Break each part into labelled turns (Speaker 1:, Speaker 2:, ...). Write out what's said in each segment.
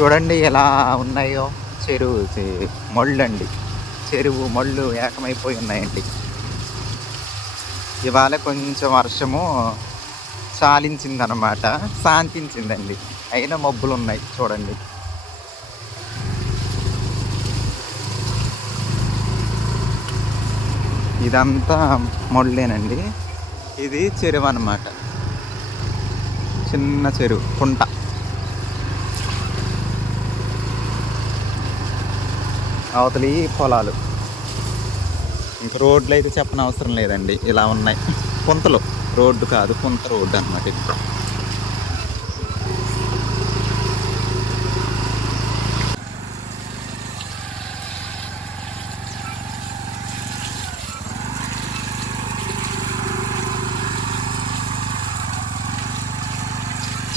Speaker 1: చూడండి ఎలా ఉన్నాయో. చెరువు మొళ్ళు అండి చెరువు మొళ్ళు ఏకమైపోయి ఉన్నాయండి. ఇవాళ కొంచెం వర్షము చాలించిందనమాట శాంతించిందండి. అయినా మబ్బులు ఉన్నాయి చూడండి. ఇదంతా మొళ్ళేనండి. ఇది చెరువు అన్నమాట చిన్న చెరువు కుంట. అవతలి పొలాలు. ఇంక రోడ్లు అయితే చెప్పని అవసరం లేదండి. ఇలా ఉన్నాయి. పుంతలు. రోడ్డు కాదు పుంత రోడ్డు అనమాట ఇది.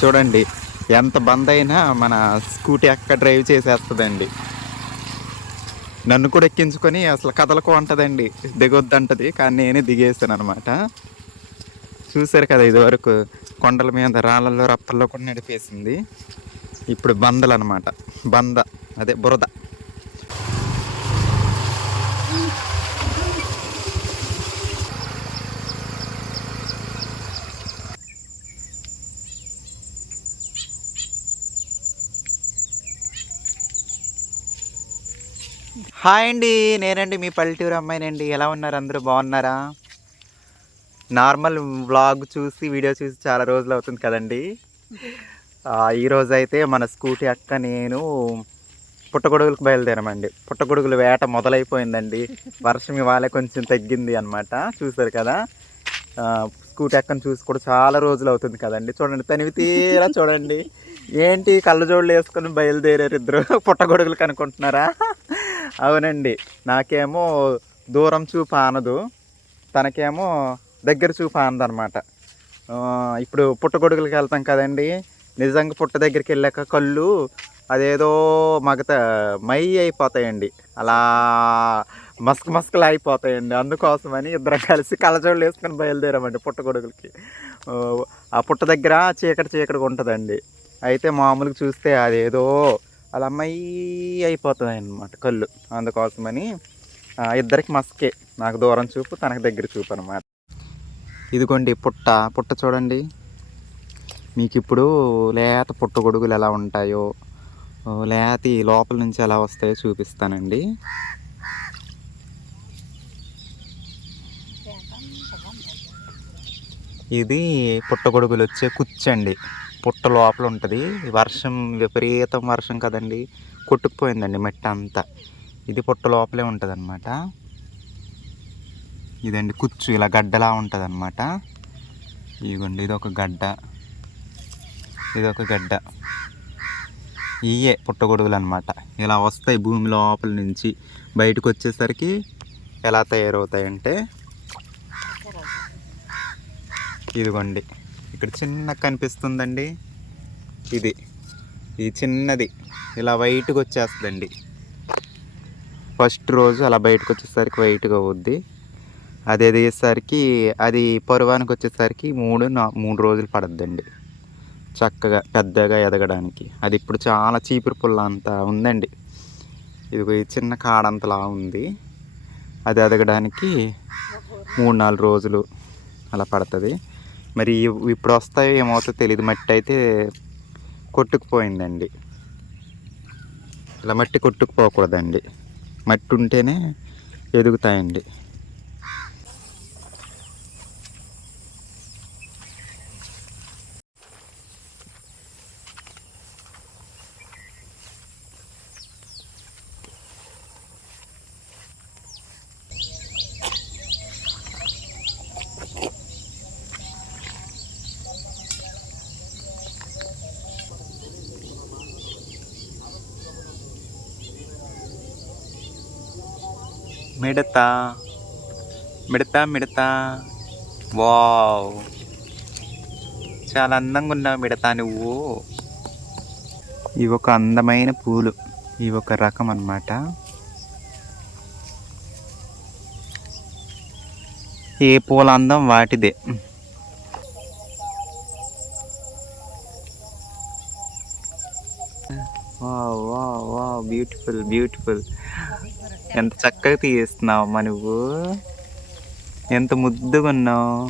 Speaker 1: చూడండి ఎంత బంద్ అయినా మన స్కూటీ అక్క డ్రైవ్ చేసేస్తుందండి. నన్ను కూడా ఎక్కించుకొని అసలు కదలకు అంటదండి దిగొద్దంటది కానీ నేనే దిగేస్తాను అనమాట చూశారు కదా ఇదివరకు కొండల మీద రాళ్ళల్లో రప్పల్లో కూడా నడిపేసింది. ఇప్పుడు బందలు అనమాట బంద అదే బురద. హాయ్ అండి నేనండి మీ పల్లెటూరు అమ్మాయినండి. ఎలా ఉన్నారు? అందరూ బాగున్నారా? నార్మల్ వ్లాగ్ చూసి వీడియో చూసి చాలా రోజులు అవుతుంది కదండి. ఈరోజు అయితే మన స్కూటీ అక్క నేను పుట్టగొడుగులకు బయలుదేరామండి. పుట్టగొడుగుల వేట మొదలైపోయిందండి. వర్షం ఇవాళ కొంచెం తగ్గింది అనమాట చూసారు కదా? స్కూటీ అక్కను చూసి కూడా చాలా రోజులు అవుతుంది కదండి. చూడండి తనివి తీరా చూడండి. ఏంటి కళ్ళజోళ్ళు వేసుకొని బయలుదేరారు ఇద్దరు? పుట్టగొడుగులు కనుక్కుంటున్నారా? అవునండి. నాకేమో దూరం చూపు ఆనదు. తనకేమో దగ్గర చూపు ఆనదనమాట. ఇప్పుడు పుట్టగొడుగులకి వెళ్తాం కదండి. నిజంగా పుట్ట దగ్గరికి వెళ్ళాక కళ్ళు అదేదో మగత మై అయిపోతాయండి. అలా మస్క్ మస్కలు అయిపోతాయండి. అందుకోసమని ఇద్దరం కలిసి కళ్ళజోళ్ళు వేసుకొని బయలుదేరామండి పుట్టగొడుగులకి. ఆ పుట్ట దగ్గర చీకటి చీకటిగా ఉంటుందండి. అయితే మామూలుగా చూస్తే అదేదో అలా అమ్మాయి అయిపోతుంది అనమాట కళ్ళు. అందుకోసమని ఇద్దరికి మస్కే. నాకు దూరం చూపు తనకు దగ్గర చూపు అనమాట ఇదిగోండి పుట్ట. పుట్ట చూడండి. మీకు ఇప్పుడు లేత పుట్టగొడుగులు ఎలా ఉంటాయో లేత ఈ లోపల నుంచి ఎలా వస్తాయో చూపిస్తానండి. ఇది పుట్టగొడుగులు వచ్చే కుచ్చండి. పుట్ట లోపల ఉంటుంది. వర్షం విపరీతం వర్షం కదండి. కొట్టుకుపోయిందండి మెట్ట అంతా. ఇది పుట్ట లోపలే ఉంటుంది అనమాట ఇదండి కుచ్చు ఇలా గడ్డలా ఉంటుంది అనమాట ఇదిగోండి ఇది ఒక గడ్డ. ఇది ఒక గడ్డ. ఇయే పుట్టగొడుగులు అనమాట ఇలా వస్తాయి భూమి లోపల నుంచి. బయటకు వచ్చేసరికి ఎలా తయారవుతాయంటే ఇదిగోండి. ఇక్కడ చిన్న కనిపిస్తుందండి. ఇది. ఇది చిన్నది. ఇలా వైట్గా వచ్చేస్తుందండి. ఫస్ట్ రోజు అలా బయటకు వచ్చేసరికి వైట్గా అవుద్ది. అది ఎదిగేసరికి అది పరువానికి వచ్చేసరికి మూడు నా మూడు రోజులు పడద్దండి. చక్కగా పెద్దగా ఎదగడానికి. అది ఇప్పుడు చాలా చీపురు పుల్ల అంత ఉందండి. ఇది ఈ చిన్న కాడంతలా ఉంది. అది ఎదగడానికి మూడు నాలుగు రోజులు అలా పడుతుంది. మరి ఇప్పుడు వస్తాయో ఏమవుతుందో తెలియదు మట్టి అయితే కొట్టుకుపోయిందండి. ఇలా మట్టి కొట్టుకుపోకూడదండి. మట్టి ఉంటేనే ఎదుగుతాయండి. మిడత మిడత మిడత. వావ్. చాలా అందంగా ఉన్నావు మిడత నువ్వు. ఇవి ఒక అందమైన పూలు. ఇవి ఒక రకం అన్నమాట. ఏ పూల అందం వాటిదే. వా వావ్ వావ్. బ్యూటిఫుల్ బ్యూటిఫుల్ ఎంత చక్కగా తీస్తున్నావు అమ్మా నువ్వు. ఎంత ముద్దుగా ఉన్నావు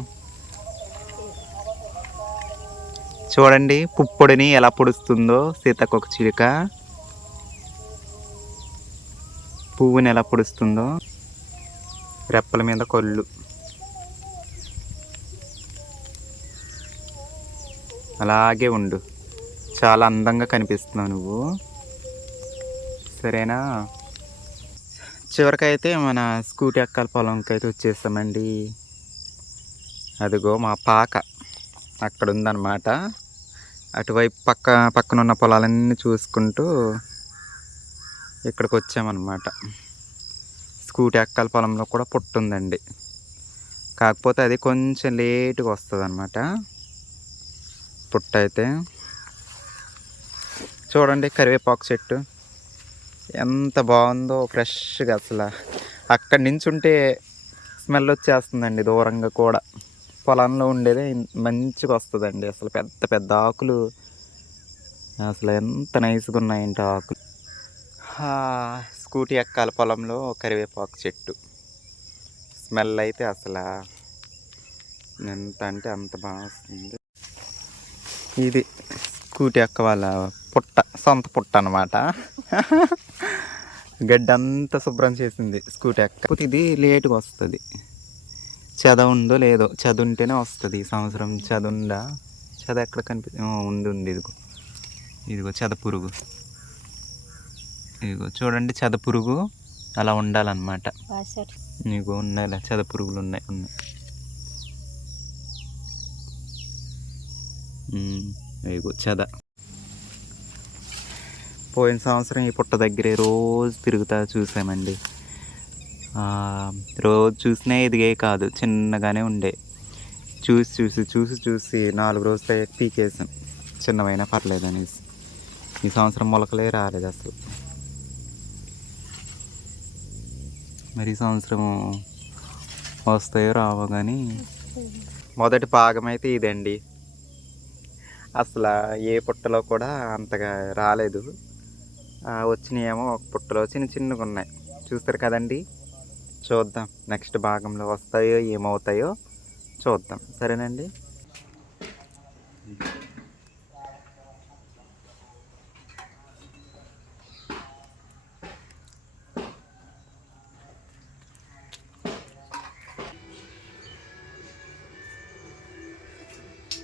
Speaker 1: చూడండి పుప్పొడిని ఎలా పొడుస్తుందో సీతకొక చిలుక. పువ్వుని ఎలా పొడుస్తుందో. రెప్పల మీద కొళ్ళు. అలాగే ఉండు. చాలా అందంగా కనిపిస్తున్నావు నువ్వు. సరేనా? చివరికైతే మన స్కూటీ అక్కల పొలంకి అయితే వచ్చేసామండి అదిగో మా పాక అక్కడ ఉందన్నమాట అటువైపు పక్క పక్కన ఉన్న పొలాలన్నీ చూసుకుంటూ ఇక్కడికి వచ్చామన్నమాట స్కూటీ అక్కల పొలంలో కూడా పుట్టు ఉందండి కాకపోతే అది కొంచెం లేటుగా వస్తుంది అనమాట పుట్ట అయితే చూడండి కరివేపాకు చెట్టు. ఎంత బాగుందో ఫ్రెష్గా అసలు. అక్కడి నుంచి ఉంటే స్మెల్ వచ్చేస్తుందండి దూరంగా కూడా. పొలంలో ఉండేదే మంచిగా వస్తుందండి అసలు. పెద్ద పెద్ద ఆకులు. అసలు ఎంత నైస్గా ఉన్నాయంటే ఆకులు. స్కూటీ ఎక్కాల పొలంలో కరివేపాకు చెట్టు. స్మెల్ అయితే అసలు ఎంత అంటే అంత బాగా వస్తుంది. ఇది స్కూటీ ఎక్క వాళ్ళ పుట్ట సొంత పుట్ట అనమాట గడ్డంతా అంతా శుభ్రం చేసింది స్కూటీ కాకపోతే ఇది లేటుగా వస్తుంది. చెద ఉందో లేదో చెద ఉంటేనే వస్తుంది ఈ సంవత్సరం. చదువుందా? ఉందా చెద ఎక్కడ కనిపి ఉంది ఉంది ఇదిగో. ఇదిగో చెద పురుగు. ఇదిగో చూడండి చెద పురుగు. అలా ఉండాలన్నమాట. నీకు ఉన్నాయి చెద పురుగులు ఉన్నాయి ఉన్నాయి. ఇదిగో చెద పోయిన సంవత్సరం ఈ పుట్ట దగ్గరే రోజు తిరుగుతా చూసామండి. రోజు చూసినా ఎదిగే కాదు చిన్నగానే ఉండే. చూసి చూసి చూసి చూసి నాలుగు రోజులు అయ్యాక పీకేసాం. చిన్నవైనా పర్లేదు అనేసి. ఈ సంవత్సరం మొలకలే రాలేదు అసలు. మరి ఈ సంవత్సరం వస్తాయో రావో కానీ మొదటి భాగం అయితే ఇదండి. అసలు ఏ పుట్టలో కూడా అంతగా రాలేదు. వచ్చినాయేమో ఒక పుట్టలో చిన్న చిన్నగా ఉన్నాయి. చూస్తారు కదండి? చూద్దాం. నెక్స్ట్ భాగంలో వస్తాయో ఏమవుతాయో చూద్దాం. సరేనండి?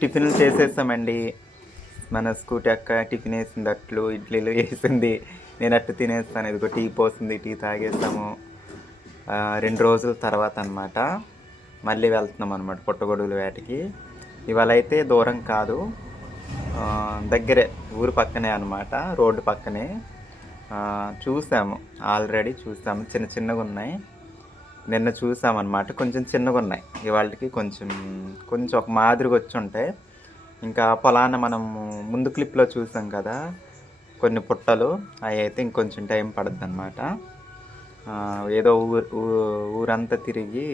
Speaker 1: టిఫిన్లు చేసేస్తామండి. మన స్కూటీ అక్క టిఫిన్ వేసింది అట్లు ఇడ్లీలు వేసింది. నేను అట్టు తినేస్తాను. ఇదిగో టీ పోసింది టీ తాగేస్తాము. రెండు రోజుల తర్వాత అన్నమాట. మళ్ళీ వెళ్తున్నాం అనమాట పుట్టగొడుగుల వేటకి. ఇవాళ అయితే దూరం కాదు. దగ్గరే ఊరు పక్కనే అనమాట రోడ్డు పక్కనే. చూసాము. ఆల్రెడీ చూసాము. చిన్న చిన్నగా ఉన్నాయి. నిన్న చూసామన్నమాట. కొంచెం చిన్నగా ఉన్నాయి. ఇవాళకి కొంచెం కొంచెం ఒక మాదిరిగా వచ్చి ఉంటాయి. ఇంకా పొలాన మనం ముందు క్లిప్లో చూసాం కదా కొన్ని పుట్టలు అవి అయితే ఇంకొంచెం టైం పడుతుంది అనమాట ఏదో ఊరు ఊరంతా తిరిగి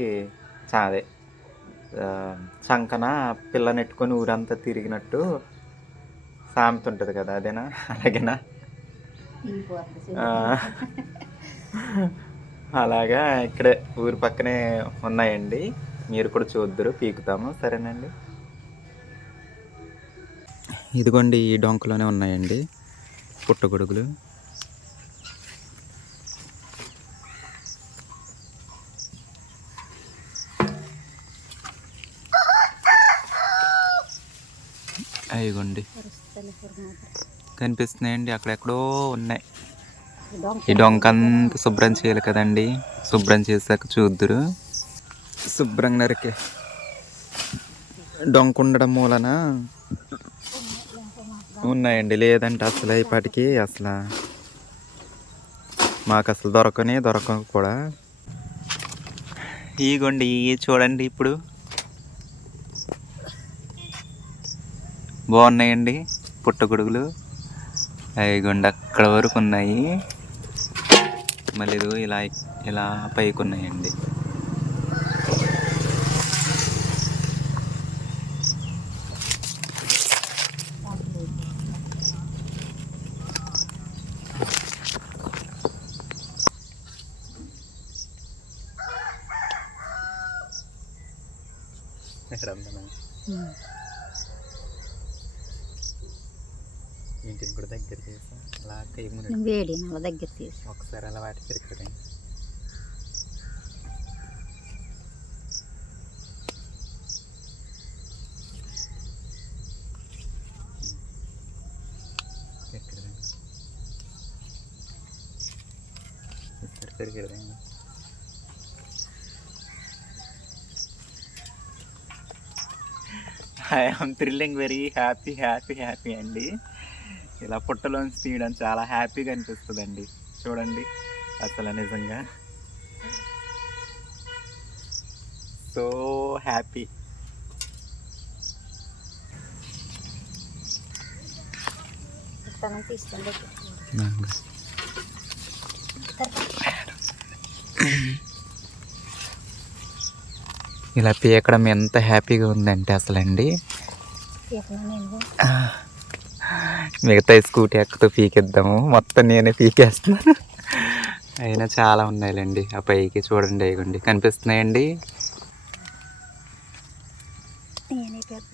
Speaker 1: చాదే చంకన పిల్ల నెట్టుకొని ఊరంతా తిరిగినట్టు సామెత ఉంటుంది కదా అదేనా? అలాగేనా? అలాగా ఇక్కడే ఊరి పక్కనే ఉన్నాయండి. మీరు కూడా చూద్దరు పీకుతాము సరేనండి. ఇదిగోండి ఈ డొంకలోనే ఉన్నాయండి పుట్టగొడుగులు. అయ్యగోండి కనిపిస్తున్నాయండి అక్కడెక్కడో ఉన్నాయి. ఈ డొంక అంతా శుభ్రం చేయాలి కదండి. శుభ్రం చేశాక చూద్దురు. శుభ్రంగా నరికే. డొంక ఉండడం మూలన? ఉన్నాయండి. లేదంటే అసలు ఇప్పటికి అసలు మాకు అసలు దొరకనే దొరక కూడా. ఇగోండి ఇవి చూడండి ఇప్పుడు. బాగున్నాయండి పుట్టగొడుగులు. అవిగోండి అక్కడ వరకు ఉన్నాయి. మళ్ళీ ఇలా ఇలా పైకి ఉన్నాయండి. ఇక్కడ ఇంటిని కూడా దగ్గర చేసా అలా
Speaker 2: వేడి దగ్గర తీసి
Speaker 1: ఒకసారి అలా వాటి తిరుగుతుంది I'm thrilling very happy happy happy అండి. ఇలా పుట్టలోంచి తీయడం చాలా హ్యాపీగా అనిపిస్తుందండి. చూడండి అసలు నిజంగా. So happy. ఇలా పీకడం ఎంత హ్యాపీగా ఉందంటే అసలండి. మిగతా స్కూటీ ఎక్కతో పీకిద్దాము. మొత్తం నేనే పీకేస్తున్నాను. అయినా చాలా ఉన్నాయిలేండి. ఆ పైకి చూడండి అయ్యండి కనిపిస్తున్నాయండి
Speaker 2: నేనే పెద్ద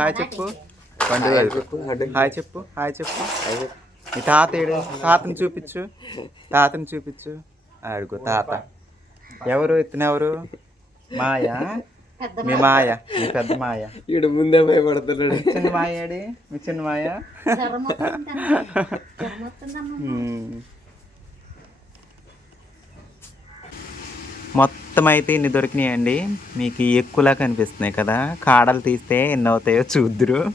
Speaker 1: హాయ్ చెప్పు. హాయ్ చెప్పు. హాయ్ చెప్పు. మీ తాత ఏడు? తాతని చూపించు. తాతని చూపించు. అడుగు తాత. ఎవరు? ఇతను ఎవరు? మాయ? మీ మాయ? మీ పెద్ద మాయ?
Speaker 3: ఈడు ముందే భయపడుతున్నాడు.
Speaker 1: మీ చిన్న మాయ ఏడి? మీ చిన్న మాయ? మొత్తం అయితే ఇన్ని దొరికినాయండి. మీకు ఎక్కువలా కనిపిస్తున్నాయి కదా. కాడలు తీస్తే ఎన్ని అవుతాయో చూద్దురు.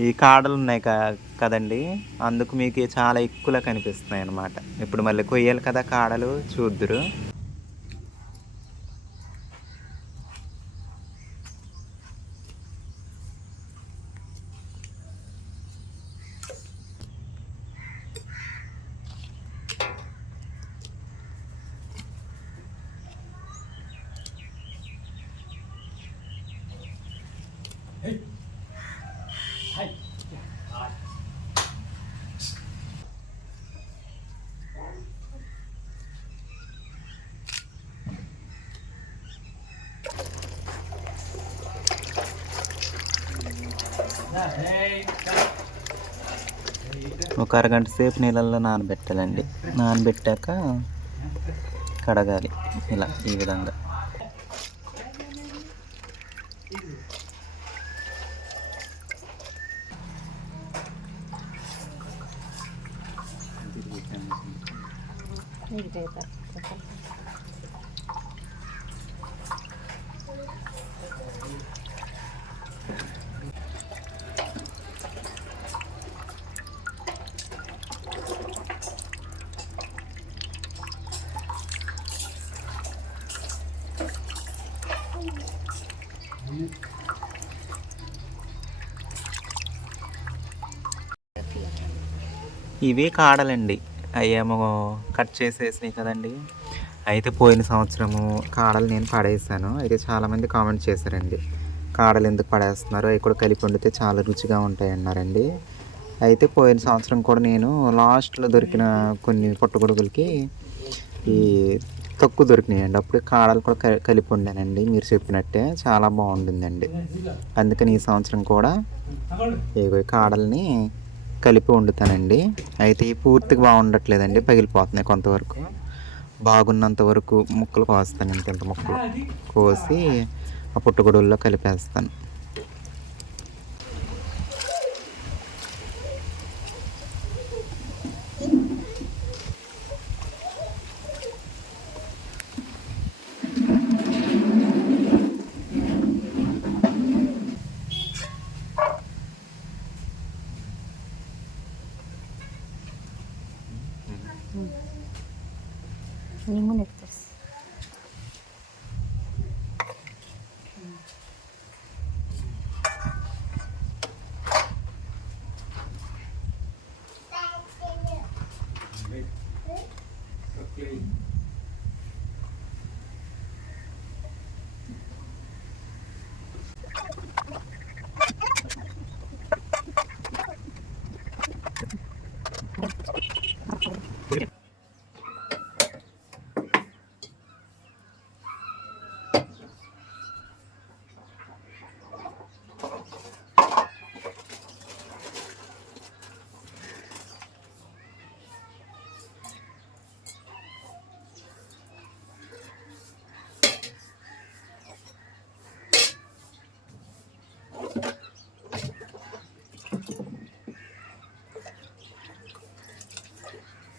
Speaker 1: ఈ కాడలు ఉన్నాయి క- కదండి. అందుకు మీకు చాలా ఎక్కువలా కనిపిస్తున్నాయి అన్నమాట ఇప్పుడు మళ్ళీ కొయ్యాలి కదా కాడలు చూద్దురు. ఒక అరగంట సేపు నీళ్ళల్లో నానబెట్టాలండి. నానబెట్టాక కడగాలి ఇలా ఈ విధంగా. ఇవి కాడలండి. అయ్యేమో కట్ చేసేసినాయి కదండి. అయితే పోయిన సంవత్సరము కాడలు నేను పడేసాను. అయితే చాలామంది కామెంట్ చేశారండి. కాడలు ఎందుకు పడేస్తున్నారు? అవి కూడా కలిపి వండితే చాలా రుచిగా ఉంటాయి అన్నారండి అయితే పోయిన సంవత్సరం కూడా నేను లాస్ట్లో దొరికిన కొన్ని పుట్టగొడుగులకి ఈ తక్కువ దొరికినాయండి. అప్పుడు కాడలు కూడా క- కలిపి ఉండానండి మీరు చెప్పినట్టే చాలా బాగుండిందండి అందుకని ఈ సంవత్సరం కూడా ఈ కాడల్ని కలిపి వండుతానండి. అయితే పూర్తిగా బాగుండట్లేదండి పగిలిపోతున్నాయి కొంతవరకు. బాగున్నంత వరకు ముక్కలు కోస్తాను ఇంత ఇంత ముక్కలు కోసి ఆ పుట్టగొడుగుల్లో కలిపేస్తాను.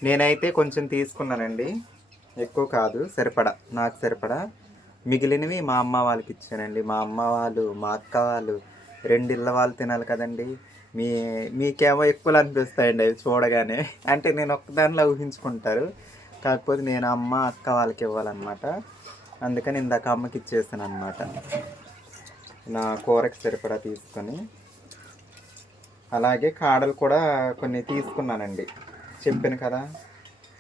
Speaker 1: నేనైతే కొంచెం తీసుకున్నానండి. ఎక్కువ కాదు సరిపడా. నాకు సరిపడా. మిగిలినవి మా అమ్మ వాళ్ళకి ఇచ్చానండి. మా అమ్మ వాళ్ళు మా అక్క వాళ్ళు రెండు ఇళ్ళ వాళ్ళు తినాలి కదండి. మీ మీకేమో ఎక్కువలు అనిపిస్తాయండి అవి చూడగానే. అంటే నేను ఒక్కదానిలో ఊహించుకుంటారు. కాకపోతే నేను అమ్మ అక్క వాళ్ళకి ఇవ్వాలన్నమాట. అందుకని ఇందాక అమ్మకి ఇచ్చేసాను అనమాట నా కూరకి సరిపడా తీసుకొని. అలాగే కాడలు కూడా కొన్ని తీసుకున్నానండి. చెప్పాను కదా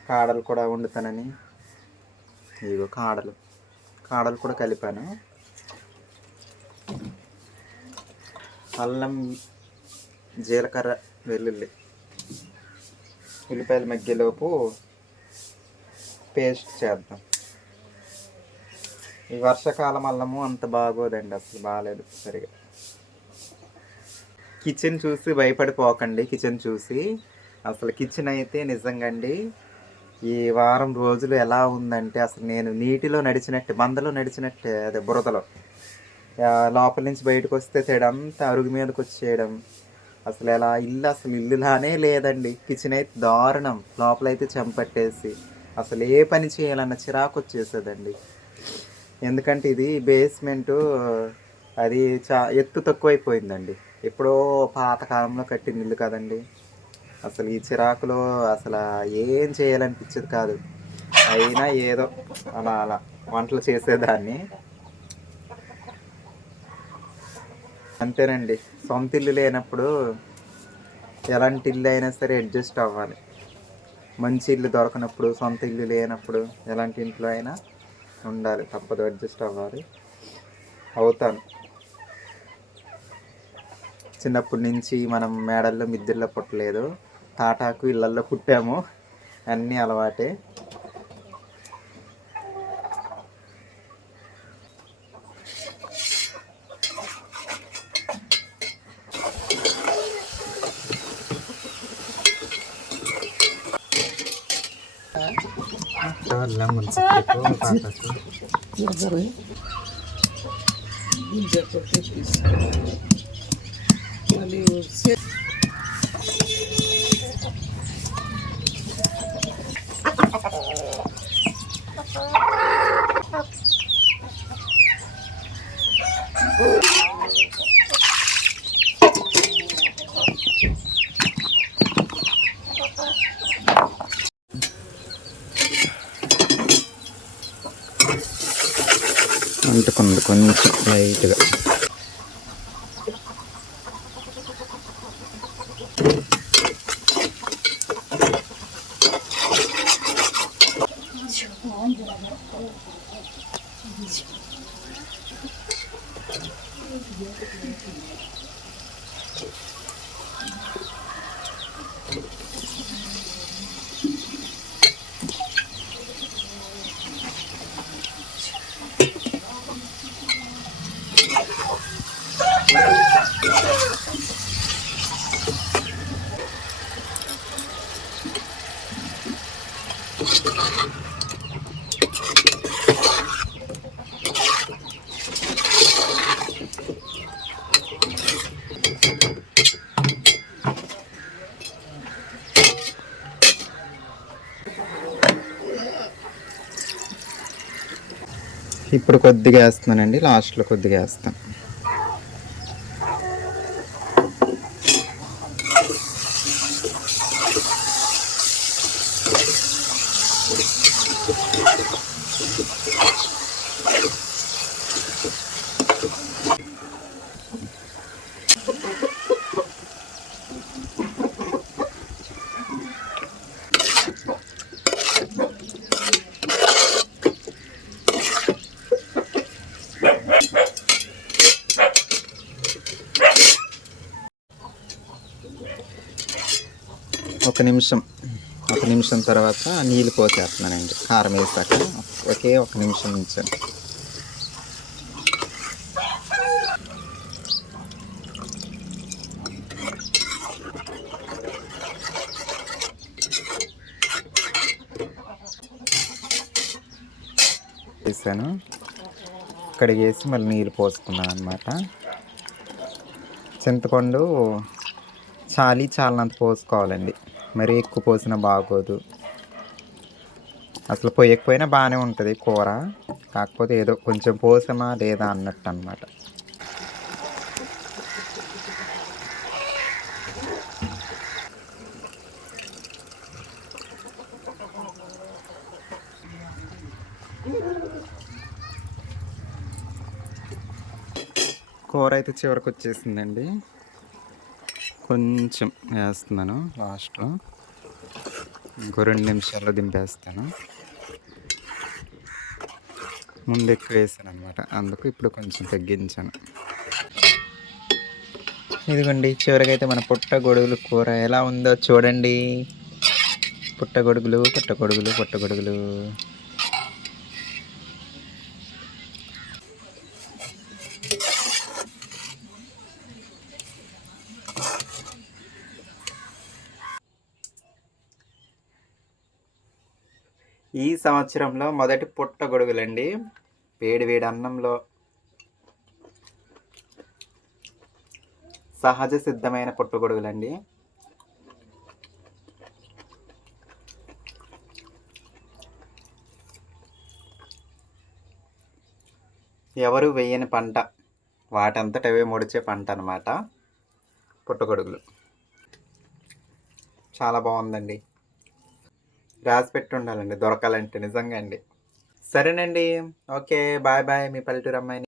Speaker 1: కాడలు కూడా వండుతానని. ఇదిగో కాడలు. కాడలు కూడా కలిపాను. అల్లం జీలకర్ర వెల్లుల్లి. ఉల్లిపాయలు మగ్గేలోపు పేస్ట్ చేద్దాం. ఈ వర్షాకాలం అల్లము అంత బాగోదండి అసలు బాగాలేదు సరిగా. కిచెన్ చూసి భయపడిపోకండి కిచెన్ చూసి. అసలు కిచెన్ అయితే నిజంగా అండి ఈ వారం రోజులు ఎలా ఉందంటే అసలు నేను నీటిలో నడిచినట్టు మందలో నడిచినట్టే అదే బురదలో. లోపల నుంచి బయటకు వస్తే తేడంతా అరుగు మీదకి వచ్చేయడం. అసలు ఎలా ఇల్లు అసలు ఇల్లులానే లేదండి. కిచెన్ అయితే దారుణం. లోపలైతే చెంపట్టేసి అసలు ఏ పని చేయాలన్న చిరాకు వచ్చేసేదండి. ఎందుకంటే ఇది బేస్మెంటు అది చా ఎత్తు తక్కువైపోయిందండి. ఎప్పుడో పాతకాలంలో కట్టిన ఇల్లు కదండి. అసలు ఈ చిరాకులో అసలు ఏం చేయాలనిపించేది కాదు. అయినా ఏదో అలా అలా వంటలు చేసేదాన్ని. అంతేనండి. సొంత ఇల్లు లేనప్పుడు ఎలాంటి ఇల్లు అయినా సరే అడ్జస్ట్ అవ్వాలి. మంచి ఇల్లు దొరకనప్పుడు సొంత ఇల్లు లేనప్పుడు ఎలాంటి ఇంట్లో అయినా ఉండాలి. తప్పదు అడ్జస్ట్ అవ్వాలి. అవుతాను. చిన్నప్పటి నుంచి మనం మేడల్లో మిద్దెల్లో పుట్టలేదు. తాటాకు ఇళ్ళల్లో పుట్టాము అన్నీ అలవాటే. అంటుకుంది Oh, ఇప్పుడు కొద్దిగా వేస్తున్నానండి లాస్ట్లో కొద్దిగా వేస్తాను. ఒక నిమిషం ఒక నిమిషం తర్వాత నీళ్ళు పోసేస్తున్నానండి కారం వేసాక ఒకే ఒక నిమిషం ఉంచండి. వేసాను. కడిగేసి మళ్ళీ నీళ్ళు పోసుకున్నాను అనమాట చింతపండు చాలి చాలినంత పోసుకోవాలండి. మరి ఎక్కువ పోసినా బాగోదు. అసలు పోయకపోయినా బాగానే ఉంటుంది కూర. కాకపోతే ఏదో కొంచెం పోసమా లేదా అన్నట్టు అనమాట కూర అయితే చివరికి వచ్చేసిందండి కొంచెం వేస్తున్నాను. లాస్ట్లో. ఇంకో రెండు నిమిషాల్లో దింపేస్తాను. ముందు ఎక్కువ వేసాను అనమాట అందుకు ఇప్పుడు కొంచెం తగ్గించాను. ఇదిగోండి చివరికైతే మన పుట్ట గొడుగులు కూర ఎలా ఉందో చూడండి. పుట్ట గొడుగులు పుట్ట ఈ సంవత్సరంలో మొదటి పుట్ట గొడుగులండి. వేడి వేడి అన్నంలో సహజ సిద్ధమైన పుట్టగొడుగులండి ఎవరు వేయని పంట వాటంతట అవే ముడిచే పంట అనమాట పుట్టగొడుగులు చాలా బాగుందండి. రాసి పెట్టి ఉండాలండి దొరకాలంటే నిజంగా అండి. సరేనండి ఓకే బాయ్ బాయ్ మీ పల్లెటూరు అమ్మాయిని.